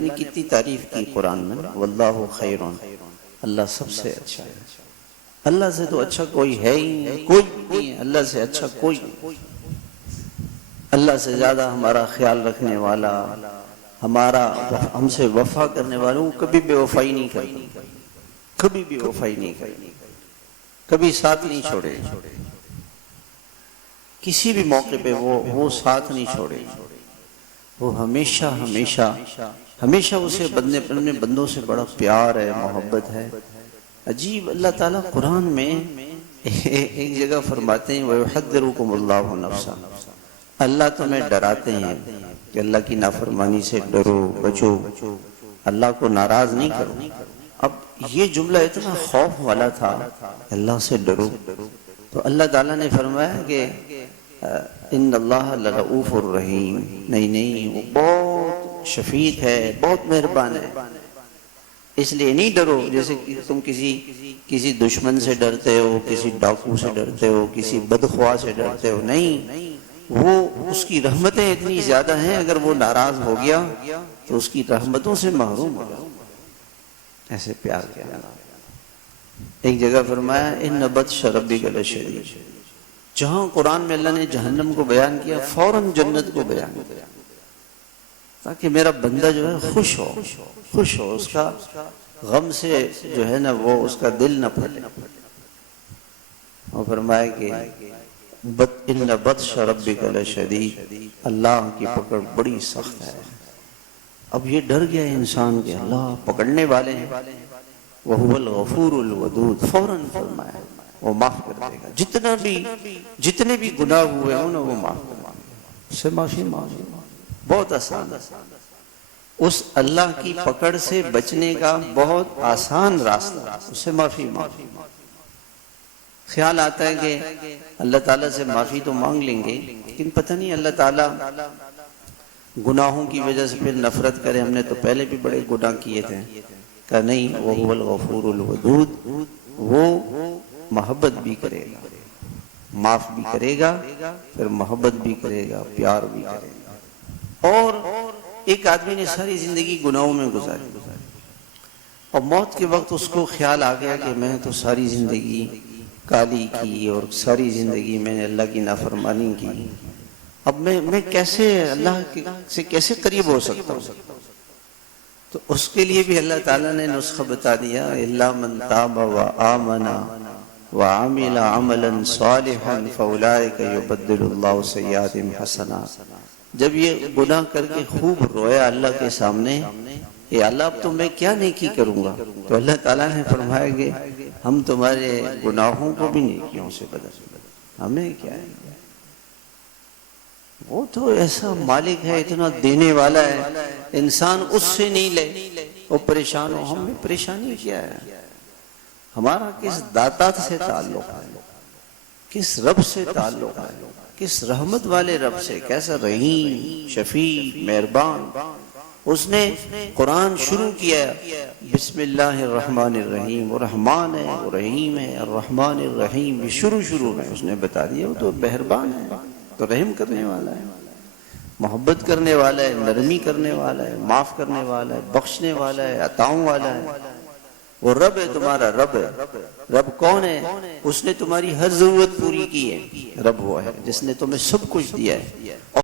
اپنی کتنی تعریف کی قرآن میں، واللہ خیر، اللہ سب سے اچھا ہے۔ اللہ سے تو اچھا کوئی ہے ہی نہیں، کوئی نہیں ہے اللہ سے اچھا کوئی نہیں۔ اللہ سے زیادہ ہمارا خیال رکھنے والا، ہم سے وفا کرنے والا، وہ کبھی بے وفائی نہیں کرتا، کبھی بھی وفائی نہیں کرتا، کبھی ساتھ نہیں چھوڑے، کسی بھی موقع پہ وہ ساتھ نہیں چھوڑے، وہ ہمیشہ ہمیشہ ہمیشہ اسے اپنے بندوں سے بڑا پیار ہے، محبت ہے۔ عجیب، اللہ تعالیٰ قرآن میں ایک جگہ فرماتے ہیں وَيُحَذِّرُكُمُ اللَّهُ نَفْسًا، اللہ تمہیں ڈراتے ہیں کہ اللہ کی نافرمانی سے ڈرو، بچو، اللہ کو ناراض نہیں کرو۔ اب یہ جملہ اتنا خوف والا تھا، اللہ سے ڈرو، تو اللہ تعالیٰ نے فرمایا کہ ان اللہ لرؤوف الرحیم، نہیں وہ بہت شفیق ہے، بہت مہربان ہے، اس لیے نہیں ڈرو جیسے تم کسی دشمن سے ڈرتے ہو، کسی ڈاکو سے ڈرتے ہو، کسی بدخواہ سے ڈرتے ہو، نہیں، وہ اس کی رحمتیں اتنی زیادہ ہیں، اگر وہ ناراض ہو گیا تو اس کی رحمتوں سے محروم ہو گیا، ایسے پیار کیا۔ ایک جگہ فرمایا ان بطش ربک لشدید، جہاں قرآن میں اللہ نے جہنم کو بیان کیا، فوراً جنت کو بیان کیا، تاکہ میرا بندہ جو ہے خوش ہو، اس کا غم سے جو ہے نا وہ اس کا دل نہ پھٹے۔ اور فرمایا کہ ان بطش ربک لشدید، اللہ کی پکڑ بڑی سخت ہے۔ اب یہ ڈر گیا انسان کہ اللہ پکڑنے والے ہیں، وَهُوَ الْغَفُورُ الْوَدُودُ، فوراً فرمایا وہ معاف کر دے گا، جتنے بھی گناہ ہوئے ہوں نا وہ معاف کر دے گا، اس سے معافی مانگو، بہت آسان ہے۔ اس اللہ کی پکڑ سے بچنے کا بہت آسان راستہ، اس سے معافی مانگو۔ خیال آتا ہے کہ اللہ تعالیٰ سے معافی تو مانگ لیں گے، لیکن پتہ نہیں اللہ تعالیٰ گناہوں کی وجہ سے پھر نفرت کرے، ہم نے تو پہلے بھی بڑے گناہ کیے تھے، کہ نہیں، وَهُوَ الْغَفُورُ الْوَدُودُ، وہ محبت بھی کرے گا، معاف بھی کرے گا، پھر محبت بھی کرے گا، پیار بھی کرے گا۔ اور ایک آدمی نے ساری زندگی گناہوں میں گزاری، اور موت کے وقت اس کو خیال آ گیا کہ میں تو ساری زندگی کالی کی اور ساری زندگی میں نے اللہ کی نافرمانی کی، اب میں کیسے اللہ سے کیسے قریب ہو سکتا ہوں؟ تو اس کے لیے بھی اللہ تعالیٰ نے نسخہ بتا دیا، الا من تاب وآمن وعمل عملا صالحا فاولئک یبدل اللہ سیئاتہم حسنات۔ جب یہ گناہ کر کے خوب رویا اللہ کے سامنے، اے اللہ اب تو میں کیا نیکی کروں گا، تو اللہ تعالیٰ نے فرمایا کہ ہم تمہارے گناہوں کو بھی نیکیوں سے بدل دیں، ہمیں کیا ہے، وہ تو ایسا مالک ہے، اتنا دینے والا ہے، انسان اس سے نہیں لے وہ پریشان ہو۔ ہم میں پریشانی کیا ہے؟ ہمارا کس داتا سے تعلق ہے، کس رب سے تعلق ہے، کس رحمت والے رب سے، کیسا رحیم، شفیق، مہربان۔ اس نے قرآن شروع کیا بسم اللہ الرحمن الرحیم، وہ رحمان ہے، وہ رحیم ہے، الرحمن الرحیم، شروع میں اس نے بتا دیا وہ تو مہربان ہے، تو رحم کرنے والا ہے، محبت کرنے والا ہے، نرمی کرنے والا ہے، معاف کرنے والا ہے، بخشنے والا ہے، عطاؤں والا ہے۔ وہ رب ہے، تمہارا رب ہے۔ رب کون ہے؟ اس نے تمہاری ہر ضرورت پوری کی ہے، رب وہ ہے جس نے تمہیں سب کچھ دیا ہے۔